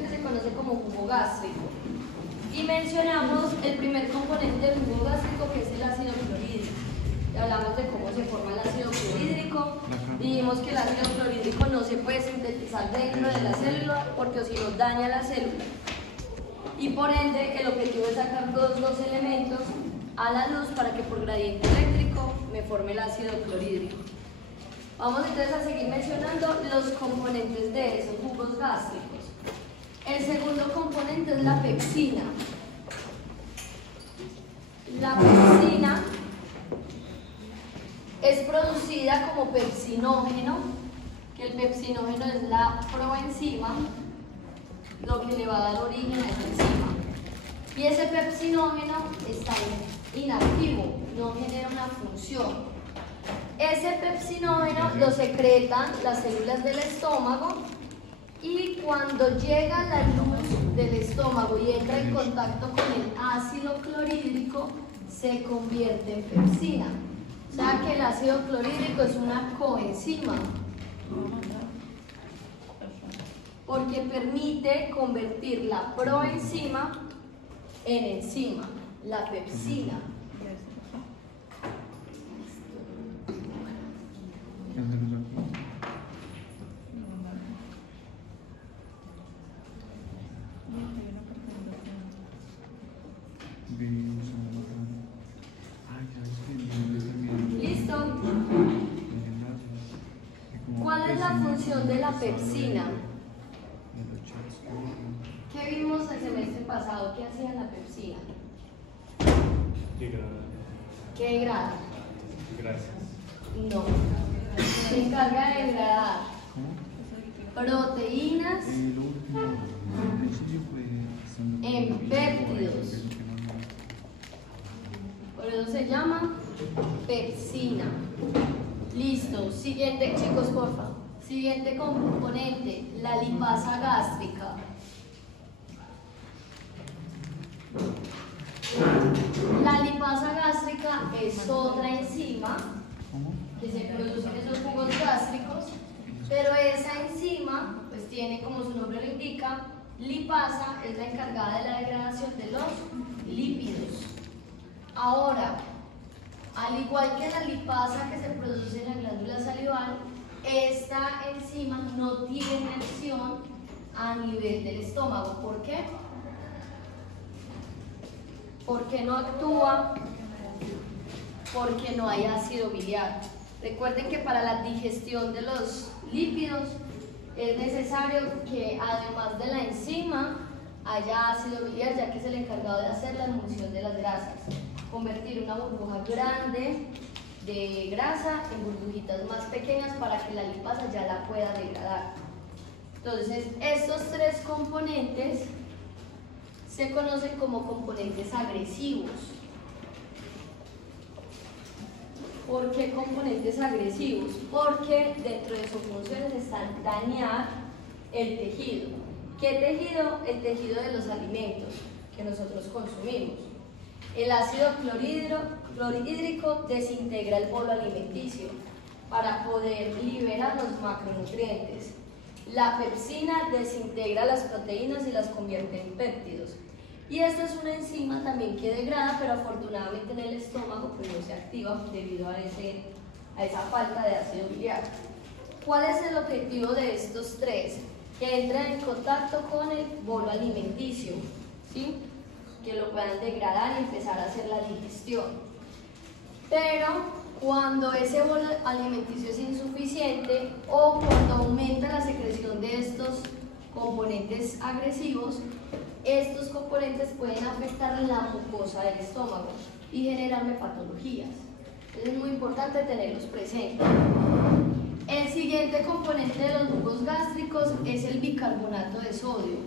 que se conoce como jugo gástrico. Y mencionamos el primer componente del jugo gástrico, que es el ácido clorhídrico. Y hablamos de cómo se forma el ácido clorhídrico. Dijimos que el ácido clorhídrico no se puede sintetizar dentro de la célula porque si no daña la célula. Y por ende, el objetivo es sacar todos los elementos a la luz para que por gradiente eléctrico me forme el ácido clorhídrico. Vamos entonces a seguir mencionando los componentes de esos jugos gástricos. El segundo componente es la pepsina. La pepsina es producida como pepsinógeno, que el pepsinógeno es la proenzima, lo que le va a dar origen a esta enzima. Y ese pepsinógeno está inactivo, no genera una función. Ese pepsinógeno lo secretan las células del estómago y cuando llega la luz del estómago y entra en contacto con el ácido clorhídrico, se convierte en pepsina. O sea que el ácido clorhídrico es una coenzima porque permite convertir la proenzima en enzima, la pepsina. ¿Listo? ¿Cuál es la función de la pepsina? ¿Qué vimos el semestre pasado? ¿Qué hacía la pepsina? ¿Qué degrada? No. Se encarga de degradar proteínas en péptidos. Por eso se llama pepsina. Listo. Siguiente, chicos, por favor. Siguiente componente, la lipasa gástrica. La lipasa gástrica es otra enzima que se produce en esos jugos gástricos, pero esa enzima pues tiene, como su nombre lo indica, lipasa, es la encargada de la degradación de los lípidos. Ahora, al igual que la lipasa que se produce en la glándula salival, esta enzima no tiene acción a nivel del estómago. ¿Por qué? Porque no actúa, porque no hay ácido biliar. Recuerden que para la digestión de los lípidos es necesario que además de la enzima haya ácido biliar, ya que es el encargado de hacer la emulsión de las grasas, convertir una burbuja grande de grasa en burbujitas más pequeñas para que la lipasa ya la pueda degradar. Entonces, estos tres componentes se conocen como componentes agresivos. ¿Por qué componentes agresivos? Porque dentro de sus funciones están dañar el tejido. ¿Qué tejido? El tejido de los alimentos que nosotros consumimos. El ácido clorhídrico desintegra el bolo alimenticio para poder liberar los macronutrientes. La pepsina desintegra las proteínas y las convierte en péptidos. Y esta es una enzima también que degrada, pero afortunadamente en el estómago pues no se activa debido a esa falta de ácido biliar. ¿Cuál es el objetivo de estos tres? Que entren en contacto con el bolo alimenticio, ¿sí? Que lo puedan degradar y empezar a hacer la digestión. Pero cuando ese bolo alimenticio es insuficiente o cuando aumenta la secreción de estos componentes agresivos, estos componentes pueden afectar la mucosa del estómago y generarme patologías. Entonces es muy importante tenerlos presentes. El siguiente componente de los jugos gástricos es el bicarbonato de sodio.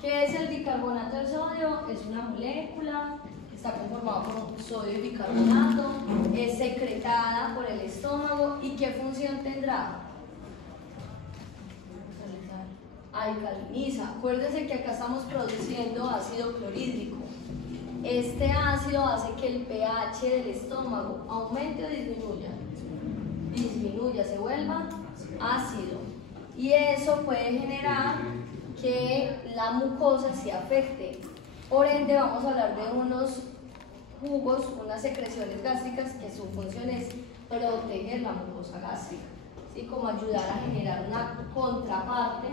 ¿Qué es el bicarbonato de sodio? Es una molécula que está conformada por sodio y bicarbonato, es secretada por el estómago. ¿Y qué función tendrá? alcaliniza. Acuérdense que acá estamos produciendo ácido clorhídrico. Este ácido hace que el pH del estómago aumente o disminuya. Disminuya, se vuelva ácido. Y eso puede generar que la mucosa se afecte. Por ende, vamos a hablar de unos jugos, unas secreciones gástricas que su función es proteger la mucosa gástrica, ¿sí? Como ayudar a generar una contraparte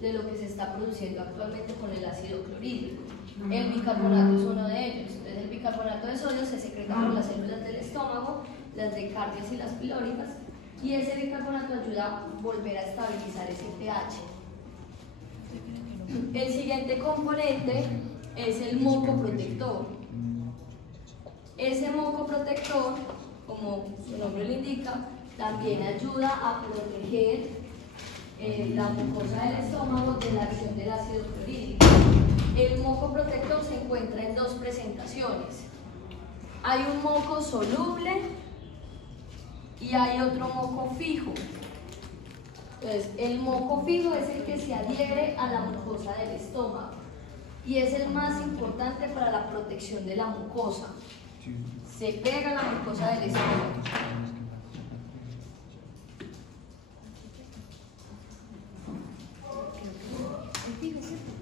de lo que se está produciendo actualmente con el ácido clorhídrico. El bicarbonato es uno de ellos. Entonces, el bicarbonato de sodio se secreta por las células del estómago, las decardias y las pilóricas, y ese bicarbonato ayuda a volver a estabilizar ese pH. El siguiente componente es el moco protector. Ese moco protector, como su nombre lo indica, también ayuda a proteger la mucosa del estómago de la acción del ácido clorhídrico. El moco protector se encuentra en dos presentaciones. Hay un moco soluble y hay otro moco fijo. Entonces, el moco fijo es el que se adhiere a la mucosa del estómago y es el más importante para la protección de la mucosa. Se pega a la mucosa del estómago.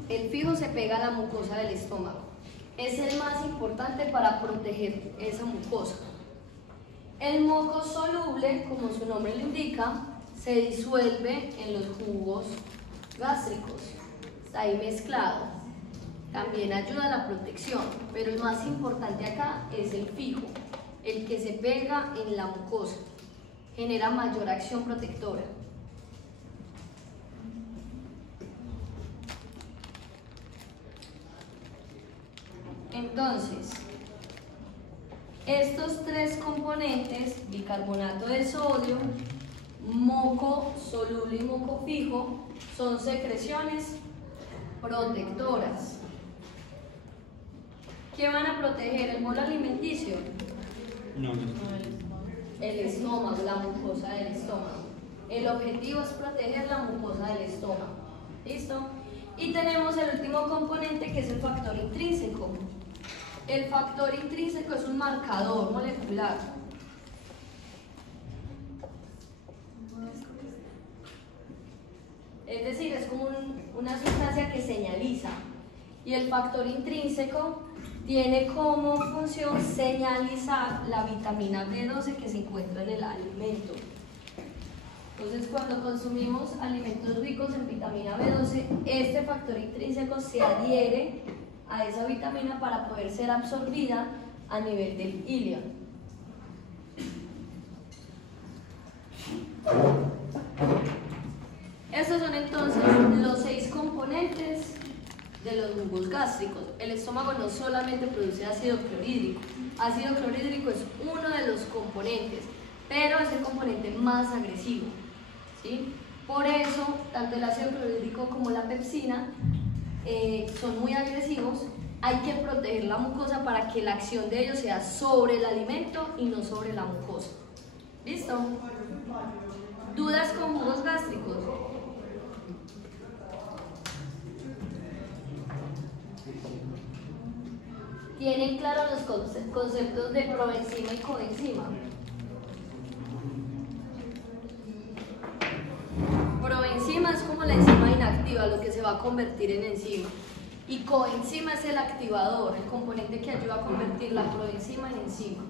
El fijo se pega a la mucosa del estómago. Es el más importante para proteger esa mucosa. El moco soluble, como su nombre lo indica, se disuelve en los jugos gástricos. Está ahí mezclado. También ayuda a la protección, pero el más importante acá es el fijo, el que se pega en la mucosa. Genera mayor acción protectora. Entonces, estos tres componentes, bicarbonato de sodio, moco soluble y moco fijo, son secreciones protectoras. ¿Qué van a proteger? ¿El bolo alimenticio? No. El estómago, la mucosa del estómago. El objetivo es proteger la mucosa del estómago. ¿Listo? Y tenemos el último componente, que es el factor intrínseco. El factor intrínseco es un marcador molecular. Es decir, es como una sustancia que señaliza. Y el factor intrínseco tiene como función señalizar la vitamina B12 que se encuentra en el alimento. Entonces, cuando consumimos alimentos ricos en vitamina B12, este factor intrínseco se adhiere a esa vitamina para poder ser absorbida a nivel del ilio. Estos son entonces los 6 componentes de los jugos gástricos. El estómago no solamente produce ácido clorhídrico. Ácido clorhídrico es uno de los componentes, pero es el componente más agresivo, ¿sí? Por eso, tanto el ácido clorhídrico como la pepsina son muy agresivos. Hay que proteger la mucosa para que la acción de ellos sea sobre el alimento y no sobre la mucosa. ¿Listo? ¿Dudas con jugos gástricos? ¿Tienen claro los conceptos de proenzima y coenzima? Proenzima es como la enzima inactiva, lo que se va a convertir en enzima. Y coenzima es el activador, el componente que ayuda a convertir la proenzima en enzima.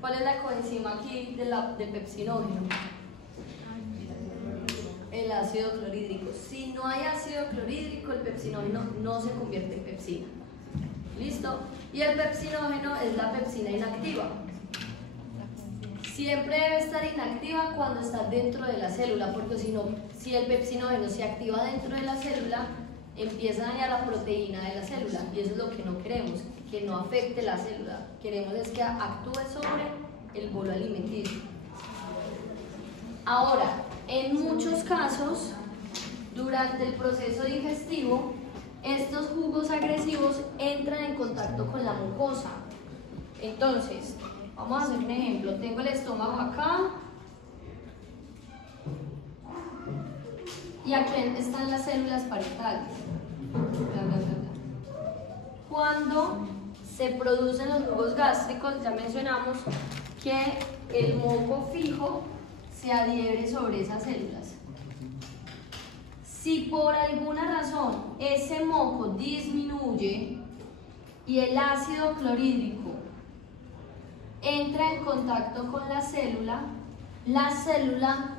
¿Cuál es la coenzima aquí del pepsinógeno? El ácido clorhídrico. Si no hay ácido clorhídrico, el pepsinógeno no se convierte en pepsina. ¿Listo? Y el pepsinógeno es la pepsina inactiva. Siempre debe estar inactiva cuando está dentro de la célula, porque si el pepsinógeno se activa dentro de la célula, empieza a dañar la proteína de la célula, y eso es lo que no queremos, que no afecte la célula. Queremos es que actúe sobre el bolo alimenticio. Ahora, en muchos casos, durante el proceso digestivo, estos jugos agresivos entran en contacto con la mucosa. Entonces, vamos a hacer un ejemplo. Tengo el estómago acá ¿Y aquí están las células parietales? Cuando se producen los jugos gástricos, ya mencionamos que el moco fijo se adhiere sobre esas células. Si por alguna razón ese moco disminuye y el ácido clorhídrico entra en contacto con la célula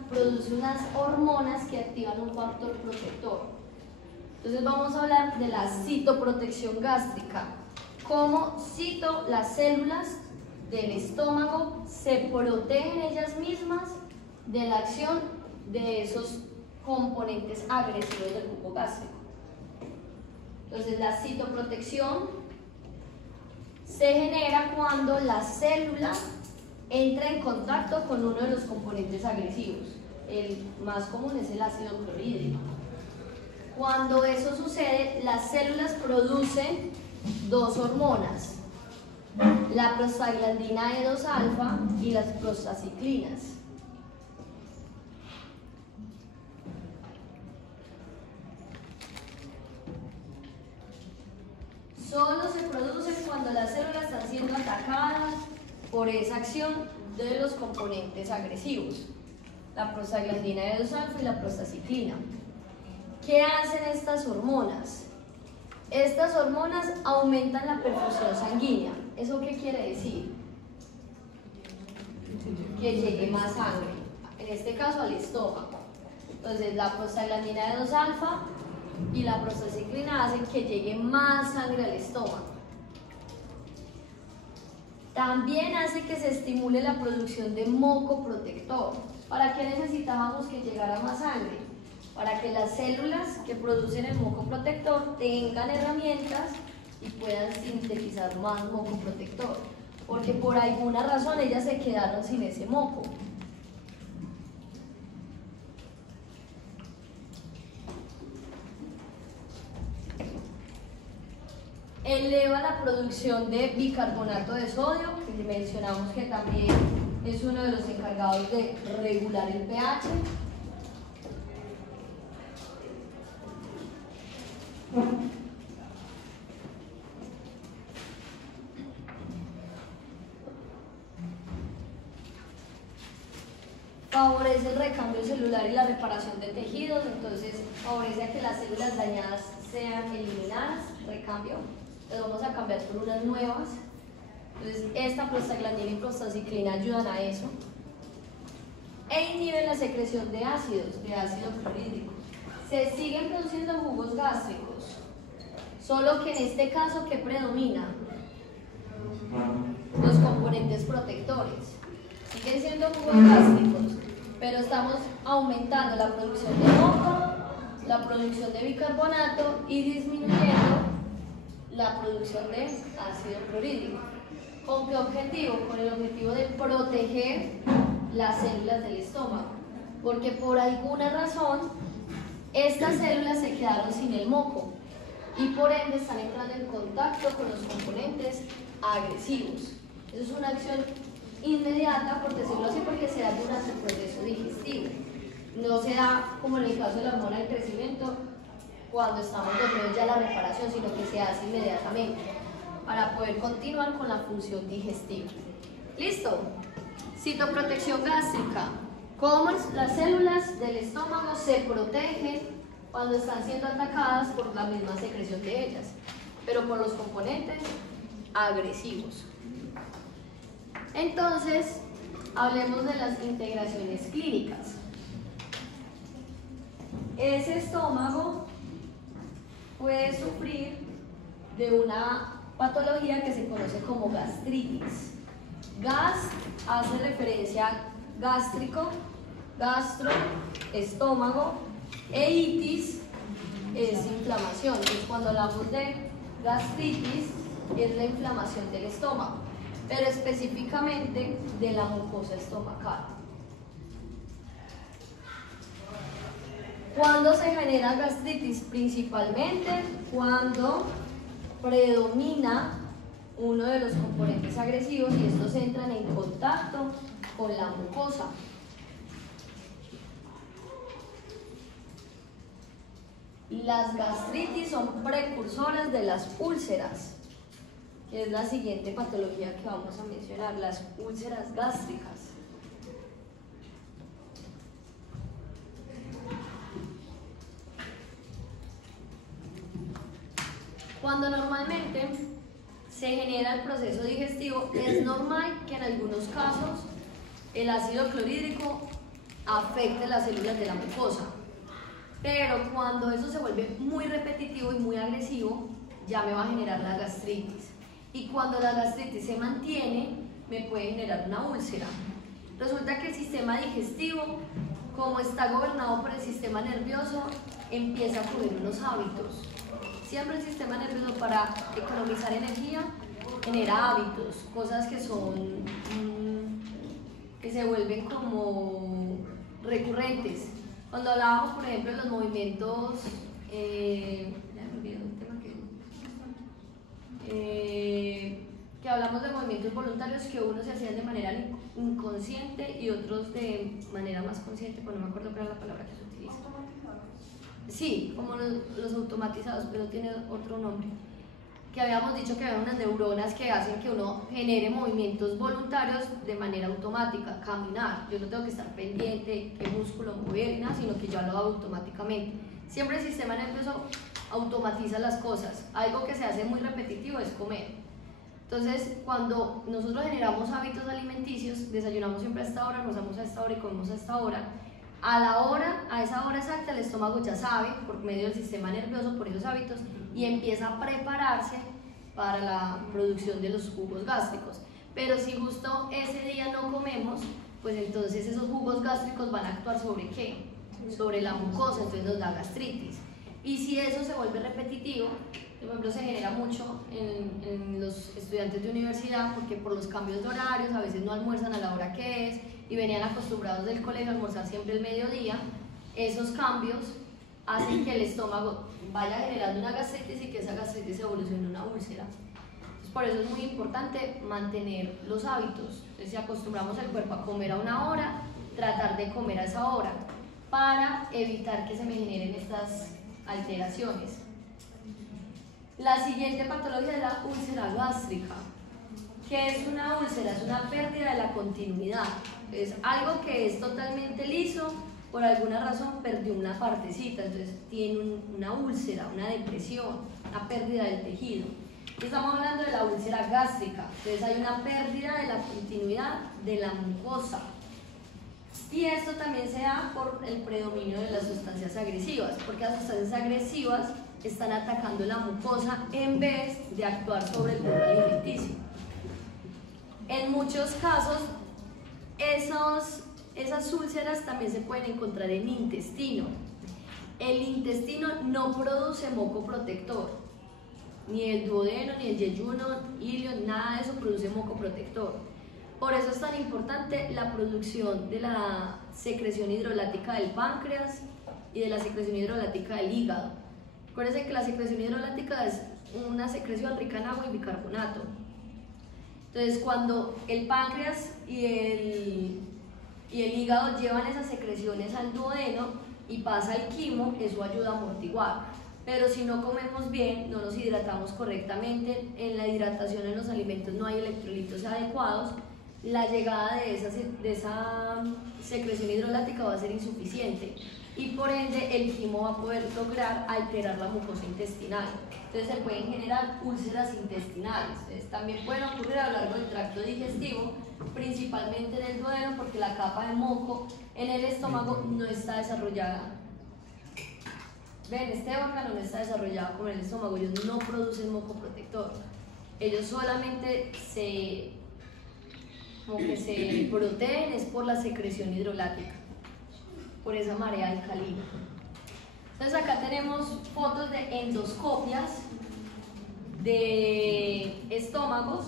produce unas hormonas que activan un factor protector. Entonces vamos a hablar de la citoprotección gástrica. Cómo las células del estómago se protegen ellas mismas de la acción de esos componentes agresivos del jugo gástrico. Entonces la citoprotección se genera cuando la célula entra en contacto con uno de los componentes agresivos. El más común es el ácido clorhídrico. Cuando eso sucede, las células producen dos hormonas, la prostaglandina E2-alfa y las prostaciclinas. Solo se producen cuando las células están siendo atacadas por esa acción de los componentes agresivos, la prostaglandina E2-alfa y la prostaciclina. ¿Qué hacen estas hormonas? Estas hormonas aumentan la perfusión sanguínea. ¿Eso qué quiere decir? Que llegue más sangre, en este caso al estómago. Entonces la prostaglandina E2-alfa y la prostaciclina hacen que llegue más sangre al estómago. También hace que se estimule la producción de moco protector. ¿Para qué necesitábamos que llegara más sangre? Para que las células que producen el moco protector tengan herramientas y puedan sintetizar más moco protector, porque por alguna razón ellas se quedaron sin ese moco. Eleva la producción de bicarbonato de sodio, que mencionamos que también es uno de los encargados de regular el pH. Favorece el recambio celular y la reparación de tejidos, entonces favorece a que las células dañadas sean eliminadas, recambio. Las vamos a cambiar por unas nuevas. Entonces esta prostaglandina y prostaciclina ayudan a eso. E inhiben la secreción de ácido clorhídrico. Se siguen produciendo jugos gástricos, solo que en este caso, ¿qué predomina? Los componentes protectores. Siguen siendo jugos gástricos, pero estamos aumentando la producción de moco, la producción de bicarbonato y disminuyendo la producción de ácido clorhídrico. ¿Con qué objetivo? Con el objetivo de proteger las células del estómago, porque por alguna razón estas células se quedaron sin el moco y por ende están entrando en contacto con los componentes agresivos. Eso es una acción inmediata, por decirlo así, porque se da durante el proceso digestivo. No se da como en el caso de la hormona del crecimiento cuando estamos dormidos ya la reparación, sino que se hace inmediatamente para poder continuar con la función digestiva. ¿Listo? Citoprotección gástrica. Cómo las células del estómago se protegen cuando están siendo atacadas por la misma secreción de ellas, pero por los componentes agresivos. Entonces, hablemos de las integraciones clínicas. Ese estómago puede sufrir de una patología que se conoce como gastritis. Gas hace referencia a gástrico, gastro, estómago, e itis es inflamación. Entonces, cuando hablamos de gastritis, es la inflamación del estómago, pero específicamente de la mucosa estomacal. ¿Cuándo se genera gastritis? Principalmente cuando predomina uno de los componentes agresivos y estos entran en contacto con la mucosa. Las gastritis son precursoras de las úlceras, que es la siguiente patología que vamos a mencionar, las úlceras gástricas. Cuando normalmente se genera el proceso digestivo, es normal que en algunos casos el ácido clorhídrico afecte las células de la mucosa, pero cuando eso se vuelve muy repetitivo y muy agresivo, ya me va a generar la gastritis. Y cuando la gastritis se mantiene, me puede generar una úlcera. Resulta que el sistema digestivo, como está gobernado por el sistema nervioso, empieza a coger unos hábitos. Siempre el sistema nervioso, para economizar energía, genera hábitos, cosas que son que se vuelven como recurrentes. Cuando hablábamos, por ejemplo, de los movimientos, ya me olvidé un tema que hablamos de movimientos voluntarios, que unos se hacían de manera inconsciente y otros de manera más consciente, pues no me acuerdo cuál era la palabra que se utiliza. Sí, como los automatizados, pero tiene otro nombre. Que habíamos dicho que había unas neuronas que hacen que uno genere movimientos voluntarios de manera automática, caminar. Yo no tengo que estar pendiente qué músculo mover, nada, sino que yo lo hago automáticamente. Siempre el sistema nervioso automatiza las cosas. Algo que se hace muy repetitivo es comer. Entonces, cuando nosotros generamos hábitos alimenticios, desayunamos siempre a esta hora, almorzamos a esta hora y comemos a esta hora, a esa hora exacta el estómago ya sabe, por medio del sistema nervioso, por esos hábitos, y empieza a prepararse para la producción de los jugos gástricos. Pero si justo ese día no comemos, pues entonces esos jugos gástricos van a actuar ¿sobre qué? Sobre la mucosa, entonces nos da gastritis. Y si eso se vuelve repetitivo, por ejemplo, se genera mucho en los estudiantes de universidad, porque por los cambios de horarios a veces no almuerzan a la hora que es, y venían acostumbrados del colegio a almorzar siempre el mediodía. Esos cambios hacen que el estómago vaya generando una gastritis y que esa gastritis se evolucione en una úlcera. Entonces, por eso es muy importante mantener los hábitos. Entonces, si acostumbramos el cuerpo a comer a una hora, tratar de comer a esa hora para evitar que se me generen estas alteraciones. La siguiente patología es la úlcera gástrica. ¿Qué es una úlcera? Es una pérdida de la continuidad. Es algo que es totalmente liso, por alguna razón perdió una partecita, entonces tiene una úlcera, una depresión, una pérdida del tejido. Estamos hablando de la úlcera gástrica, entonces hay una pérdida de la continuidad de la mucosa. Y esto también se da por el predominio de las sustancias agresivas, porque las sustancias agresivas están atacando la mucosa en vez de actuar sobre el bolo alimenticio. En muchos casos, esas úlceras también se pueden encontrar en el intestino. El intestino no produce moco protector, ni el duodeno, ni el yeyuno, ilio, nada de eso produce moco protector. Por eso es tan importante la producción de la secreción hidrolática del páncreas y de la secreción hidrolática del hígado. Acuérdense que la secreción hidrolática es una secreción rica en agua y bicarbonato. Entonces, cuando el páncreas y el hígado llevan esas secreciones al duodeno y pasa el quimo, eso ayuda a amortiguar. Pero si no comemos bien, no nos hidratamos correctamente, en la hidratación en los alimentos no hay electrolitos adecuados, la llegada de esa secreción hidrolática va a ser insuficiente y por ende el quimo va a poder lograr alterar la mucosa intestinal. Entonces se pueden generar úlceras intestinales. Entonces, también pueden ocurrir a lo largo del tracto digestivo, principalmente en el duodeno, porque la capa de moco en el estómago no está desarrollada. Ven, este órgano no está desarrollado como en el estómago, ellos no producen moco protector. Ellos solamente se protegen es por la secreción hidrolática, por esa marea alcalina. Entonces acá tenemos fotos de endoscopias de estómagos.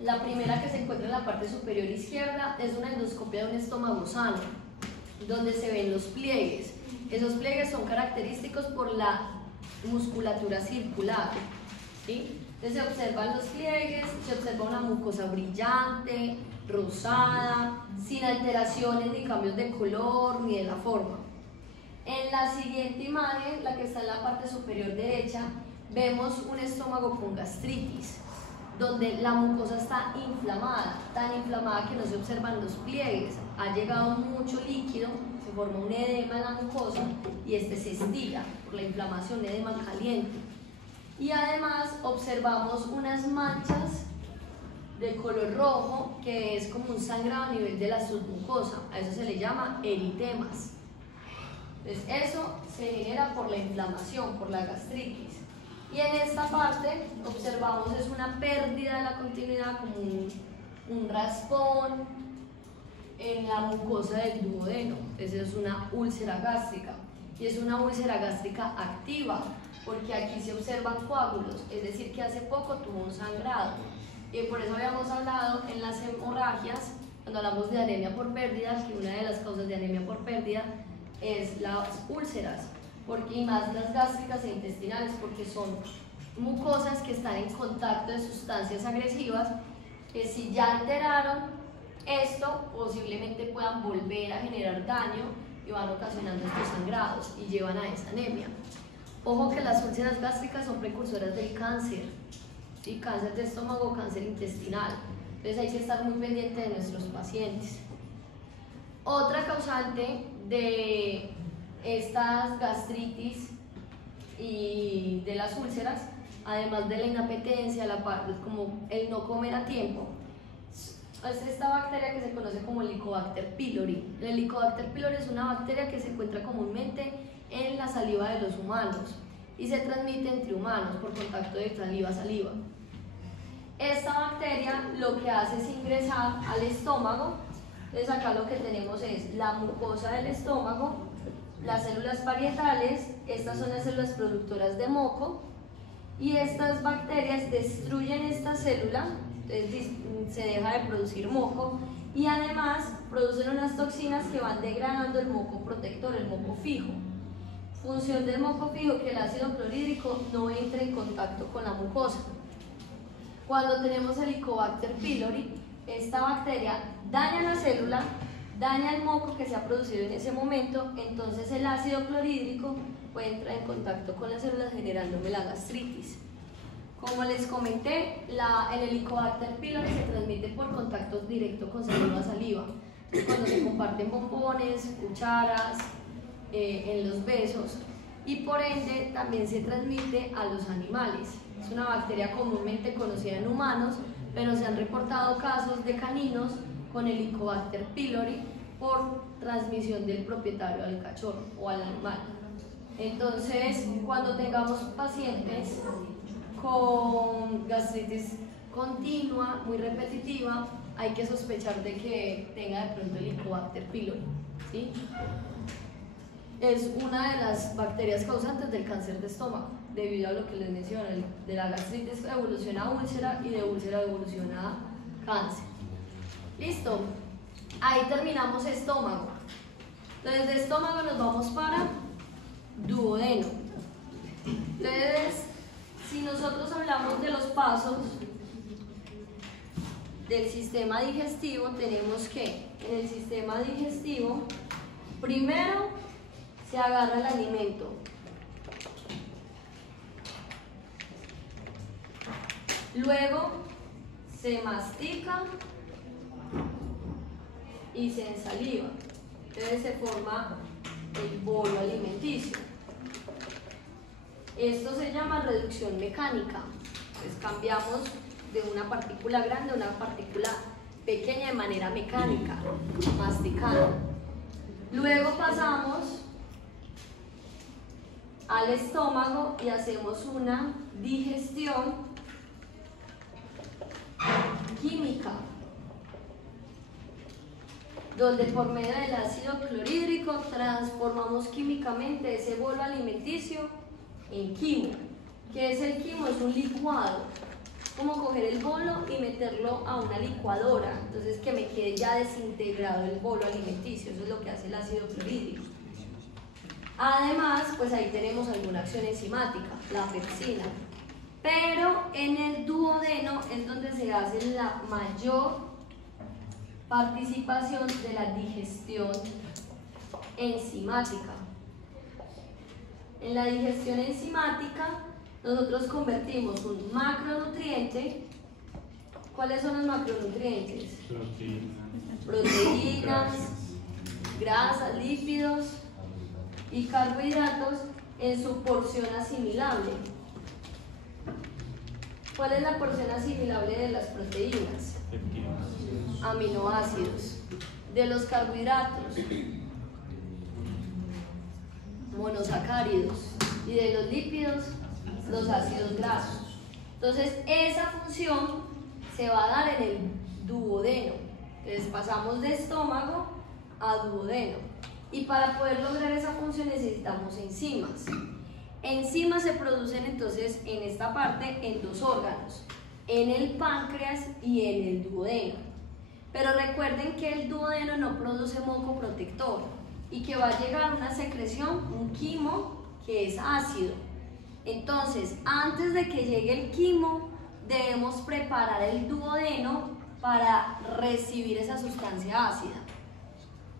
La primera que se encuentra en la parte superior izquierda es una endoscopia de un estómago sano, donde se ven los pliegues. Esos pliegues son característicos por la musculatura circular, ¿sí? Entonces se observan los pliegues, se observa una mucosa brillante, rosada, sin alteraciones ni cambios de color ni de la forma. En la siguiente imagen, la que está en la parte superior derecha, vemos un estómago con gastritis, donde la mucosa está inflamada, tan inflamada que no se observan los pliegues, ha llegado mucho líquido, se forma un edema en la mucosa y este se estira por la inflamación, edema caliente. Y además observamos unas manchas de color rojo, que es como un sangrado a nivel de la submucosa, a eso se le llama eritemas. Entonces eso se genera por la inflamación, por la gastritis. Y en esta parte observamos es una pérdida de la continuidad, como un raspón en la mucosa del duodeno. Entonces es una úlcera gástrica, y es una úlcera gástrica activa, porque aquí se observan coágulos, es decir que hace poco tuvo un sangrado. Y por eso habíamos hablado en las hemorragias, cuando hablamos de anemia por pérdida, que una de las causas de anemia por pérdida es las úlceras, porque, y más las gástricas e intestinales, porque son mucosas que están en contacto de sustancias agresivas que si ya alteraron esto, posiblemente puedan volver a generar daño y van ocasionando estos sangrados y llevan a esa anemia. Ojo que las úlceras gástricas son precursoras del cáncer, ¿sí? Cáncer de estómago, cáncer intestinal. Entonces hay que estar muy pendiente de nuestros pacientes. Otra causante de estas gastritis y de las úlceras, además de la inapetencia, como el no comer a tiempo, es esta bacteria que se conoce como Helicobacter pylori. El Helicobacter pylori es una bacteria que se encuentra comúnmente en la saliva de los humanos y se transmite entre humanos por contacto de saliva a saliva. Esta bacteria lo que hace es ingresar al estómago. Entonces acá lo que tenemos es la mucosa del estómago, las células parietales, estas son las células productoras de moco, y estas bacterias destruyen esta célula, entonces se deja de producir moco, y además producen unas toxinas que van degradando el moco protector, el moco fijo. Función del moco fijo, que el ácido clorhídrico no entre en contacto con la mucosa. Cuando tenemos Helicobacter pylori, esta bacteria daña la célula, daña el moco que se ha producido en ese momento, entonces el ácido clorhídrico puede entrar en contacto con las células generándome la gastritis. Como les comenté, el Helicobacter pylori se transmite por contacto directo con saliva a saliva, cuando se comparten bombones, cucharas, en los besos, y por ende también se transmite a los animales. Es una bacteria comúnmente conocida en humanos, pero se han reportado casos de caninos con Helicobacter pylori por transmisión del propietario al cachorro o al animal. Entonces, cuando tengamos pacientes con gastritis continua, muy repetitiva, hay que sospechar de que tenga de pronto Helicobacter pylori, ¿sí? Es una de las bacterias causantes del cáncer de estómago, debido a lo que les mencioné, de la gastritis evoluciona a úlcera y de úlcera evoluciona a cáncer. Listo, ahí terminamos estómago. Entonces de estómago nos vamos para duodeno. Entonces, si nosotros hablamos de los pasos del sistema digestivo, tenemos que en el sistema digestivo primero se agarra el alimento, luego se mastica y se ensaliva. Entonces se forma el bolo alimenticio. Esto se llama reducción mecánica. Entonces cambiamos de una partícula grande a una partícula pequeña de manera mecánica, masticando. Luego pasamos al estómago y hacemos una digestión química, donde por medio del ácido clorhídrico transformamos químicamente ese bolo alimenticio en quimo. ¿Qué es el quimo? Es un licuado, como coger el bolo y meterlo a una licuadora, entonces que me quede ya desintegrado el bolo alimenticio. Eso es lo que hace el ácido clorhídrico. Además, pues ahí tenemos alguna acción enzimática, la pepsina. Pero en el duodeno es donde se hace la mayor participación de la digestión enzimática. En la digestión enzimática, nosotros convertimos un macronutriente. ¿Cuáles son los macronutrientes? Proteínas, grasas, lípidos y carbohidratos en su porción asimilable. ¿Cuál es la porción asimilable de las proteínas? Aminoácidos. De los carbohidratos, monosacáridos. Y de los lípidos, los ácidos grasos. Entonces, esa función se va a dar en el duodeno. Entonces, pasamos de estómago a duodeno. Y para poder lograr esa función necesitamos enzimas. Enzimas se producen entonces en esta parte en dos órganos, en el páncreas y en el duodeno. Pero recuerden que el duodeno no produce moco protector y que va a llegar una secreción, un quimo, que es ácido. Entonces, antes de que llegue el quimo, debemos preparar el duodeno para recibir esa sustancia ácida.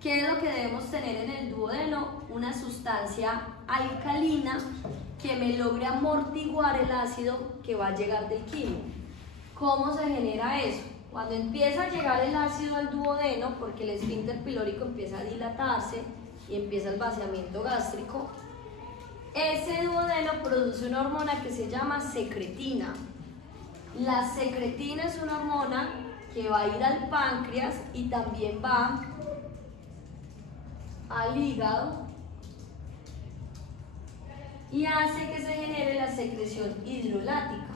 ¿Qué es lo que debemos tener en el duodeno? Una sustancia alcalina que me logre amortiguar el ácido que va a llegar del quimo. ¿Cómo se genera eso? Cuando empieza a llegar el ácido al duodeno, porque el esfínter pilórico empieza a dilatarse y empieza el vaciamiento gástrico, ese duodeno produce una hormona que se llama secretina. La secretina es una hormona que va a ir al páncreas y también va al hígado y hace que se genere la secreción hidrolática.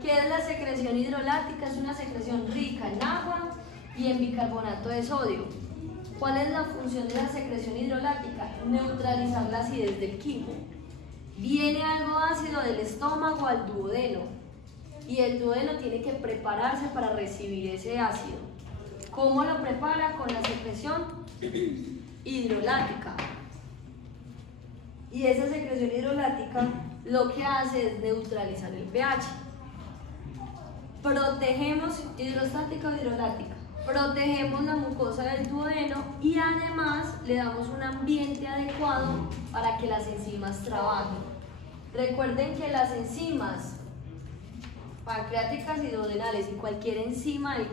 ¿Qué es la secreción hidrolática? Es una secreción rica en agua y en bicarbonato de sodio. ¿Cuál es la función de la secreción hidrolática? Neutralizar la acidez del quimo. Viene algo ácido del estómago al duodeno y el duodeno tiene que prepararse para recibir ese ácido. ¿Cómo lo prepara? Con la secreción hidrolática. Y esa secreción hidrolática lo que hace es neutralizar el pH. Protegemos, hidrostática o hidrolática, protegemos la mucosa del duodeno y además le damos un ambiente adecuado para que las enzimas trabajen. Recuerden que las enzimas pancreáticas y duodenales y cualquier enzima del